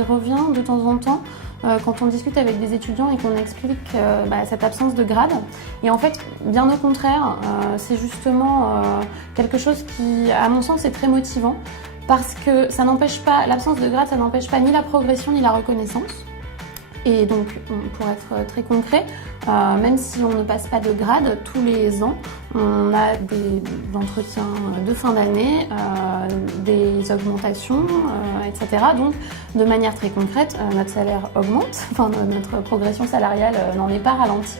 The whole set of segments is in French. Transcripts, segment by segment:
y revient de temps en temps quand on discute avec des étudiants et qu'on explique cette absence de grade. Et en fait, bien au contraire, c'est justement quelque chose qui, à mon sens, est très motivant parce que ça n'empêche pas, l'absence de grade, ça n'empêche pas ni la progression ni la reconnaissance. Et donc, pour être très concret, même si on ne passe pas de grade, tous les ans, on a des entretiens de fin d'année, des augmentations, etc. Donc, de manière très concrète, notre salaire augmente, enfin, notre progression salariale n'en est pas ralentie.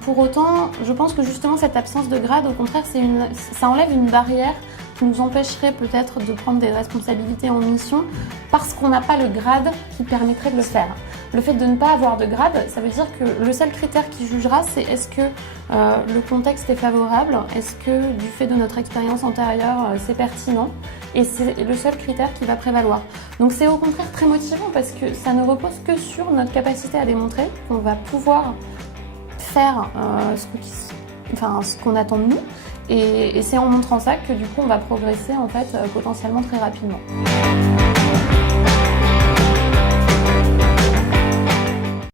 Pour autant, je pense que justement cette absence de grade, au contraire, ça enlève une barrière qui nous empêcherait peut-être de prendre des responsabilités en mission parce qu'on n'a pas le grade qui permettrait de le faire. Le fait de ne pas avoir de grade, ça veut dire que le seul critère qui jugera, c'est est-ce que le contexte est favorable, est-ce que du fait de notre expérience antérieure, c'est pertinent, et c'est le seul critère qui va prévaloir. Donc c'est au contraire très motivant parce que ça ne repose que sur notre capacité à démontrer qu'on va pouvoir faire ce qu'on attend de nous. Et c'est en montrant ça que du coup on va progresser en fait potentiellement très rapidement.